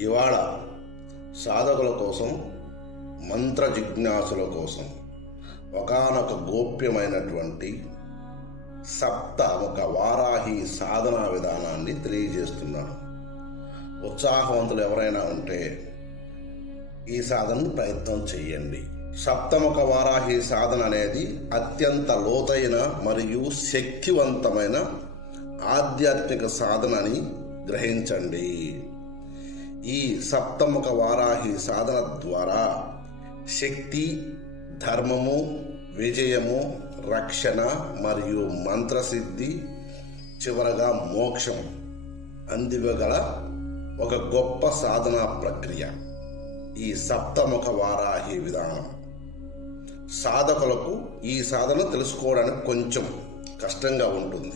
ఇవాళ సాధకుల కోసం మంత్ర జిజ్ఞాసుల కోసం ఒకానొక గోప్యమైనటువంటి సప్త ఒక వారాహి సాధనా విధానాన్ని తెలియజేస్తున్నాను. ఉత్సాహవంతులు ఎవరైనా ఉంటే ఈ సాధనను ప్రయత్నం చేయండి. సప్తముఖ వారాహి సాధన అనేది అత్యంత లోతైన మరియు శక్తివంతమైన ఆధ్యాత్మిక సాధనని గ్రహించండి. ఈ సప్తముఖ వారాహి సాధన ద్వారా శక్తి ధర్మము విజయము రక్షణ మరియు మంత్రసిద్ధి చివరగా మోక్షం అందివ్వగల ఒక గొప్ప సాధనా ప్రక్రియ. ఈ సప్తముఖ వారాహి విధానం. సాధకులకు ఈ సాధన తెలుసుకోవడానికి కొంచెం కష్టంగా ఉంటుంది.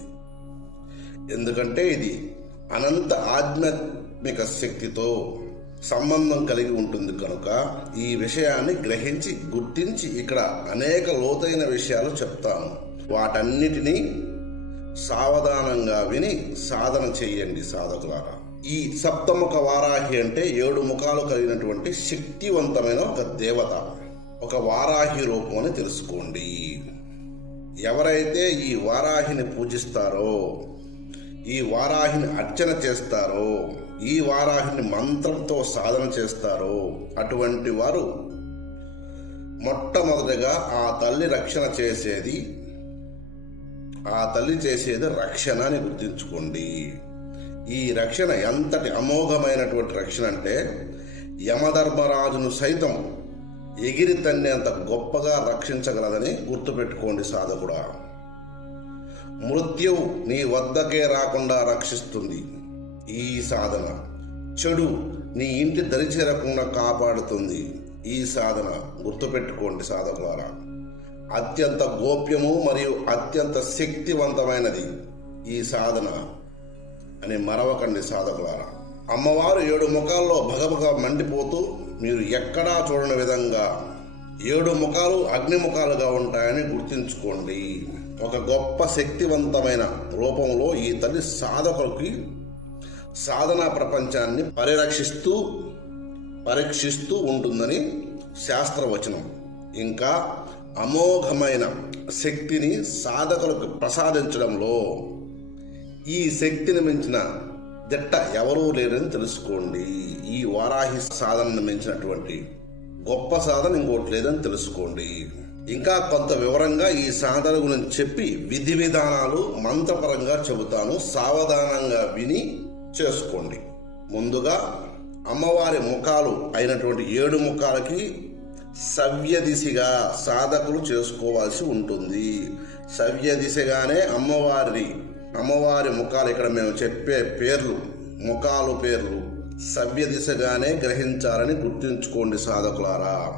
ఎందుకంటే ఇది అనంత ఆధ్యాత్మిక శక్తితో సంబంధం కలిగి ఉంటుంది కనుక ఈ విషయాన్ని గ్రహించి గుర్తించి ఇక్కడ అనేక లోతైన విషయాలు చెప్తాను. వాటన్నిటినీ సావధానంగా విని సాధన చేయండి సాధకులారా. ఈ సప్తముఖ వారాహి అంటే ఏడు ముఖాలు కలిగినటువంటి శక్తివంతమైన ఒక దేవత. ఒక వారాహి రూపం అని తెలుసుకోండి. ఎవరైతే ఈ వారాహిని పూజిస్తారో ఈ వారాహిని అర్చన చేస్తారో ఈ వారాహిని మంత్రంతో సాధన చేస్తారో అటువంటి వారు మొట్టమొదటిగా ఆ తల్లి రక్షణ చేసేది ఆ తల్లి చేసేది రక్షణ అని గుర్తుంచుకోండి. ఈ రక్షణ ఎంతటి అమోఘమైనటువంటి రక్షణ అంటే యమధర్మరాజును సైతం ఎగిరి తన్నేంత గొప్పగా రక్షించగలదని గుర్తుపెట్టుకోండి సాధకుడా. మృత్యువు నీ వద్దకే రాకుండా రక్షిస్తుంది. ఈ సాధన. చెడు నీ ఇంటి దరి చేరకుండా కాపాడుతుంది. ఈ సాధన గుర్తుపెట్టుకోండి సాధకులారా. అత్యంత గోప్యము మరియు అత్యంత శక్తివంతమైనది ఈ సాధన అని మరవకండి సాధకులారా. అమ్మవారు ఏడు ముఖాల్లో భగభగ మండిపోతూ మీరు ఎక్కడా చూడని విధంగా ఏడు ముఖాలు అగ్నిముఖాలుగా ఉంటాయని గుర్తుంచుకోండి. ఒక గొప్ప శక్తివంతమైన రూపంలో ఈ తల్లి సాధకులకి సాధనా ప్రపంచాన్ని పరిరక్షిస్తూ పరీక్షిస్తూ ఉంటుందని శాస్త్రవచనం. ఇంకా అమోఘమైన శక్తిని సాధకులకు ప్రసాదించడంలో ఈ శక్తిని మించిన దిట్ట ఎవరూ లేరని తెలుసుకోండి. ఈ వారాహి సాధనను మించినటువంటి గొప్ప సాధన ఇంకోటి లేదని తెలుసుకోండి. ఇంకా కొంత వివరంగా ఈ సాధన గురించి చెప్పి విధి విధానాలు మంత్రపరంగా చెబుతాను. సావధానంగా విని చేసుకోండి. ముందుగా అమ్మవారి ముఖాలు అయినటువంటి ఏడు ముఖాలకి సవ్య దిశగా సాధకులు చేసుకోవాల్సి ఉంటుంది. సవ్య దిశగానే అమ్మవారి అమ్మవారి ముఖాలు ఇక్కడ మేము చెప్పే పేర్లు ముఖాలు పేర్లు సవ్య దిశగానే గ్రహించాలని గుర్తుంచుకోండి సాధకులారా.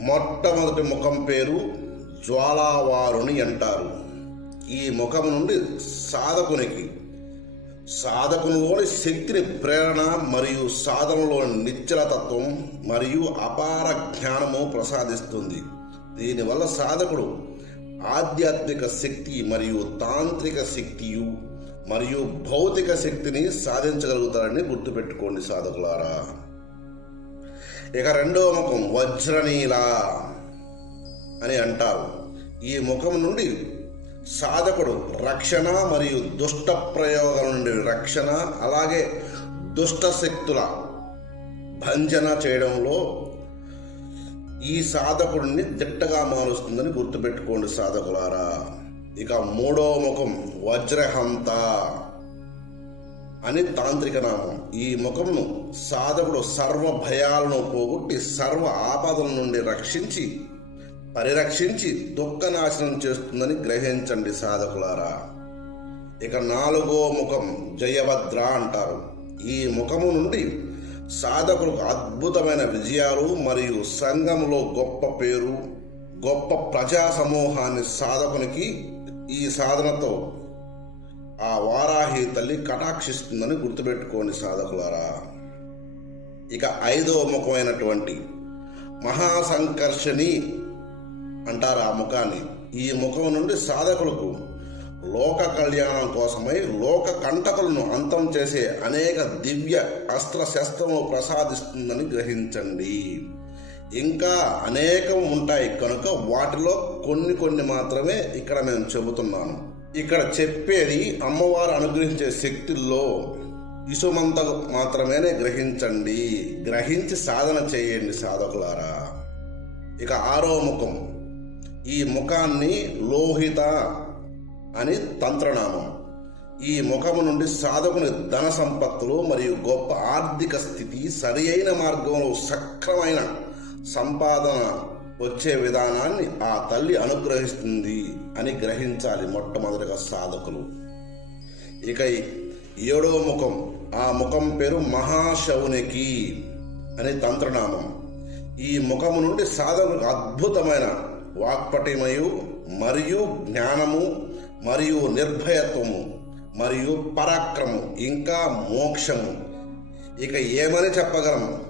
మొట్టమొదటి ముఖం పేరు జ్వాలావారుని అంటారు. ఈ ముఖం నుండి సాధకునికి సాధకునిలోని శక్తిని ప్రేరణ మరియు సాధనలోని నిశ్చలతత్వం మరియు అపార జ్ఞానము ప్రసాదిస్తుంది. దీనివల్ల సాధకుడు ఆధ్యాత్మిక శక్తి మరియు తాంత్రిక శక్తియు మరియు భౌతిక శక్తిని సాధించగలుగుతారని గుర్తుపెట్టుకోండి సాధకులారా. ఇక రెండవ ముఖం వజ్రనీల అని అంటారు. ఈ ముఖం నుండి సాధకుడు రక్షణ మరియు దుష్ట ప్రయోగం నుండి రక్షణ అలాగే దుష్ట శక్తుల భంజన చేయడంలో ఈ సాధకుడిని దిట్టగా మారుస్తుందని గుర్తుపెట్టుకోండి సాధకులారా. ఇక మూడో ముఖం వజ్రహంత అని తాంత్రిక నామం. ఈ ముఖంను సాధకుడు సర్వ భయాలను పోగొట్టి సర్వ ఆపదల నుండి రక్షించి పరిరక్షించి దుఃఖనాశనం చేస్తుందని గ్రహించండి సాధకులారా. ఇక నాలుగో ముఖం జయభద్ర అంటారు. ఈ ముఖము నుండి సాధకులకు అద్భుతమైన విజయాలు మరియు సంఘంలో గొప్ప పేరు గొప్ప ప్రజా సమూహాన్ని సాధకునికి ఈ సాధనతో ఆ వారాహి తల్లి కటాక్షిస్తుందని గుర్తుపెట్టుకోండి సాధకులారా. ఇక ఐదవ ముఖమైనటువంటి మహాసంకర్షణి అంటారు ఆ ముఖాన్ని. ఈ ముఖం నుండి సాధకులకు లోక కళ్యాణం కోసమై లోక కంటకులను అంతం చేసే అనేక దివ్య అస్త్ర శస్త్రము ప్రసాదిస్తుందని గ్రహించండి. ఇంకా అనేకం ఉంటాయి కనుక వాటిలో కొన్ని కొన్ని మాత్రమే ఇక్కడ నేను చెబుతున్నాను. ఇక్కడ చెప్పేది అమ్మవారు అనుగ్రహించే శక్తుల్లో ఇసుమంత మాత్రమేనే గ్రహించండి. గ్రహించి సాధన చేయండి సాధకులారా. ఇక ఆరో ముఖం. ఈ ముఖాన్ని లోహిత అని తంత్రనామం. ఈ ముఖము నుండి సాధకుని ధన సంపత్తులు మరియు గొప్ప ఆర్థిక స్థితి సరి అయిన మార్గంలో సక్రమైన సంపాదన వచ్చే విధానాన్ని ఆ తల్లి అనుగ్రహిస్తుంది అని గ్రహించాలి మొట్టమొదటిగా సాధకులు. ఇక ఏడో ముఖం ఆ ముఖం పేరు మహాశౌనికి అని తంత్రనామం. ఈ ముఖము నుండి సాధకులకు అద్భుతమైన వాక్పటిమయు మరియు జ్ఞానము మరియు నిర్భయత్వము మరియు పరాక్రమం ఇంకా మోక్షము. ఇక ఏమని చెప్పగలం?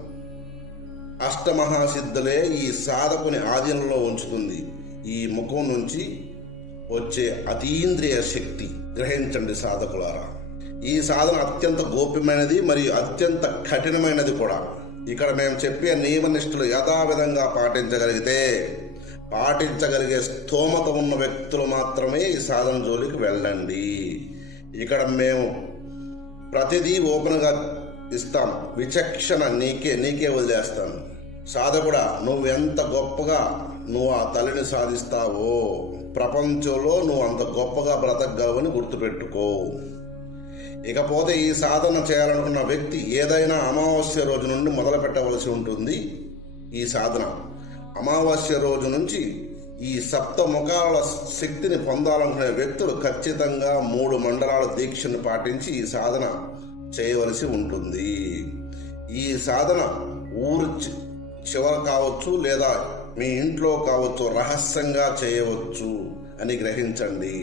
అష్టమహాసిద్ధులే ఈ సాధకుని ఆధీనంలో ఉంచుతుంది. ఈ ముఖం నుంచి వచ్చే అతీంద్రియ శక్తి గ్రహించండి సాధకులారా. ఈ సాధన అత్యంత గోప్యమైనది మరియు అత్యంత కఠినమైనది కూడా. ఇక్కడ మేము చెప్పే నియమనిష్ఠులు యథావిధంగా పాటించగలిగితే పాటించగలిగే స్తోమత ఉన్న వ్యక్తులు మాత్రమే ఈ సాధన జోలికి వెళ్ళండి. ఇక్కడ మేము ప్రతిదీ ఓపెన్గా ఇస్తాం. విచక్షణ నీకే నీకే వదిలేస్తాను. సాధకుడా నువ్వు ఎంత గొప్పగా నువ్వు ఆ తల్లిని సాధిస్తావో ప్రపంచంలో నువ్వు అంత గొప్పగా బ్రతకగలవని గుర్తుపెట్టుకో. ఇకపోతే ఈ సాధన చేయాలనుకున్న వ్యక్తి ఏదైనా అమావాస్య రోజు నుండి మొదలు పెట్టవలసి ఉంటుంది ఈ సాధన. అమావాస్య రోజు నుంచి ఈ సప్త ముఖాల శక్తిని పొందాలనుకునే వ్యక్తులు ఖచ్చితంగా మూడు మండలాల దీక్షను పాటించి ఈ సాధన చేయవలసి ఉంటుంది. ఈ సాధన ఊరు చివర కావచ్చు లేదా మీ ఇంట్లో కావచ్చు రహస్యంగా చేయవచ్చు అని గ్రహించండి.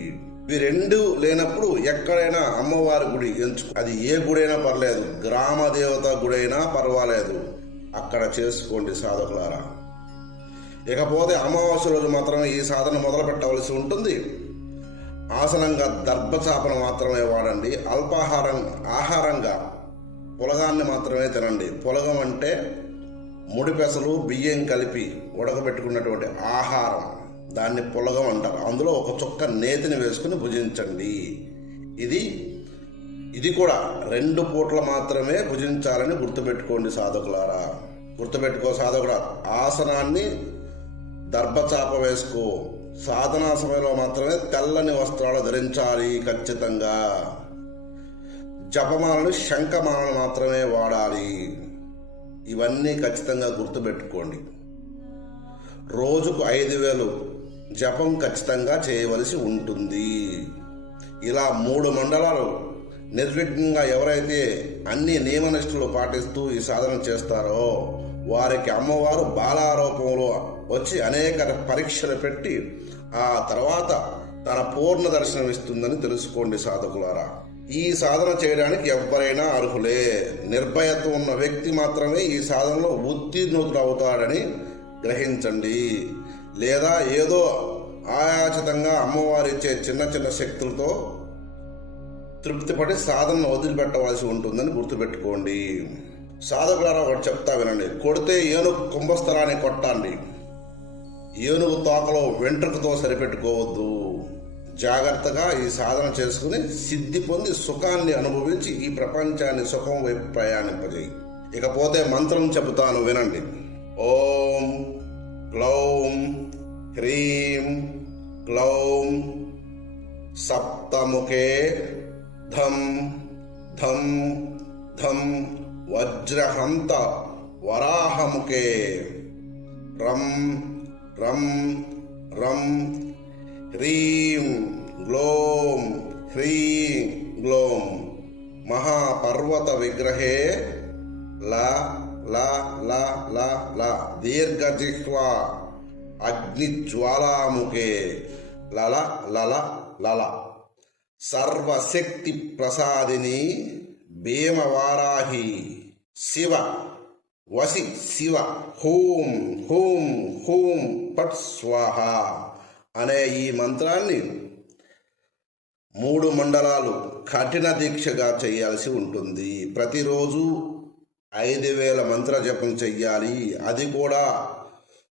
ఇవి రెండు లేనప్పుడు ఎక్కడైనా అమ్మవారి గుడి ఎంచుకో అది ఏ గుడైనా పర్లేదు గ్రామ దేవత గుడైనా పర్వాలేదు. అక్కడ చేసుకోండి సాధకులారా. ఇకపోతే అమావాస్య రోజు మాత్రమే ఈ సాధన మొదలు పెట్టవలసి ఉంటుంది. ఆసనంగా దర్భచాపను మాత్రమే వాడండి. అల్పాహారం ఆహారంగా పులగాన్ని మాత్రమే తినండి. పులగం అంటే ముడిపెసలు బియ్యం కలిపి ఉడకబెట్టుకున్నటువంటి ఆహారం. దాన్ని పులగం అంటారు. అందులో ఒక చుక్క నేతిని వేసుకుని భుజించండి. ఇది ఇది కూడా రెండు పూట్ల మాత్రమే భుజించాలని గుర్తుపెట్టుకోండి సాధకులారా. గుర్తుపెట్టుకో సాధకుడా ఆసనాన్ని దర్భచాప వేసుకో. సాధనా సమయంలో మాత్రమే తెల్లని వస్త్రాలు ధరించాలి ఖచ్చితంగా. జపమాలను శంఖమాలను మాత్రమే వాడాలి. ఇవన్నీ ఖచ్చితంగా గుర్తుపెట్టుకోండి. రోజుకు ఐదు వేలు జపం ఖచ్చితంగా చేయవలసి ఉంటుంది. ఇలా మూడు మండలాలు నిర్విఘ్నంగా ఎవరైతే అన్ని నియమనిష్టలు పాటిస్తూ ఈ సాధన చేస్తారో వారికి అమ్మవారు బాలారూపంలో వచ్చి అనేక పరీక్షలు పెట్టి ఆ తర్వాత తన పూర్ణ దర్శనమిస్తుందని తెలుసుకోండి సాధకులారా. ఈ సాధన చేయడానికి ఎవరైనా అర్హులే. నిర్భయత్వం ఉన్న వ్యక్తి మాత్రమే ఈ సాధనలో ఉత్తీర్ణుడు అవుతాడని గ్రహించండి. లేదా ఏదో ఆయాచితంగా అమ్మవారిచ్చే చిన్న చిన్న శక్తులతో తృప్తిపడి సాధనను వదిలిపెట్టవలసి ఉంటుందని గుర్తుపెట్టుకోండి. సాధకులారా ఒకటి చెప్తా వినండి. కొడితే ఏనుగు కుంభస్థలాన్ని కొట్టండి. ఏనుగు తోకలో వెంట్రుకతో సరిపెట్టుకోవద్దు. జాగ్రత్తగా ఈ సాధన చేసుకుని సిద్ధి పొంది సుఖాన్ని అనుభవించి ఈ ప్రపంచాన్ని సుఖం వైపు ప్రయాణింపజేయి. ఇకపోతే మంత్రం చెబుతాను వినండి. ఓం గ్లౌం హ్రీం గ్లౌం సప్తముఖే ధం ధం ధం వజ్రహంత వరాహముఖే రం రం రం హ్రీం గ్లోం హ్రీం గ్లోం. మహాపర్వత విగ్రహే ల ల ల ల ల. దీర్ఘజిహ్వా అగ్నిజ్వాలాముఖే లల లల లల. సర్వశక్తి ప్రసాదిని భీమవారాహి శివ వసి శివ హూం హూం హూం పట్ స్వాహ అనే ఈ మంత్రాన్ని మూడు మండలాలు కఠిన దీక్షగా చేయాల్సి ఉంటుంది. ప్రతిరోజు ఐదు వేల మంత్ర జపం చెయ్యాలి. అది కూడా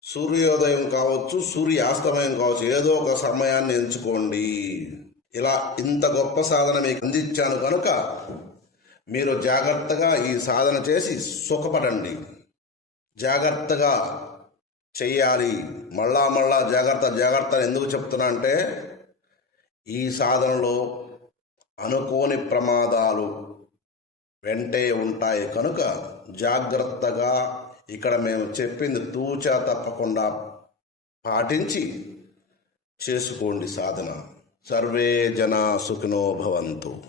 సూర్యోదయం కావచ్చు సూర్యాస్తమయం కావచ్చు ఏదో ఒక సమయాన్ని ఎంచుకోండి. ఇలా ఇంత గొప్ప సాధన మీకు అందించాను కనుక మీరు జాగ్రత్తగా ఈ సాధన చేసి సుఖపడండి. జాగ్రత్తగా చెయ్యాలి. మళ్ళా మళ్ళా జాగ్రత్త జాగ్రత్త ఎందుకు చెప్తున్నా అంటే ఈ సాధనలో అనుకోని ప్రమాదాలు వెంటే ఉంటాయి. కనుక జాగ్రత్తగా ఇక్కడ మేము చెప్పింది తూచా తప్పకుండా పాటించి చేసుకోండి సాధన. సర్వే జనా సుఖినో భవంతు.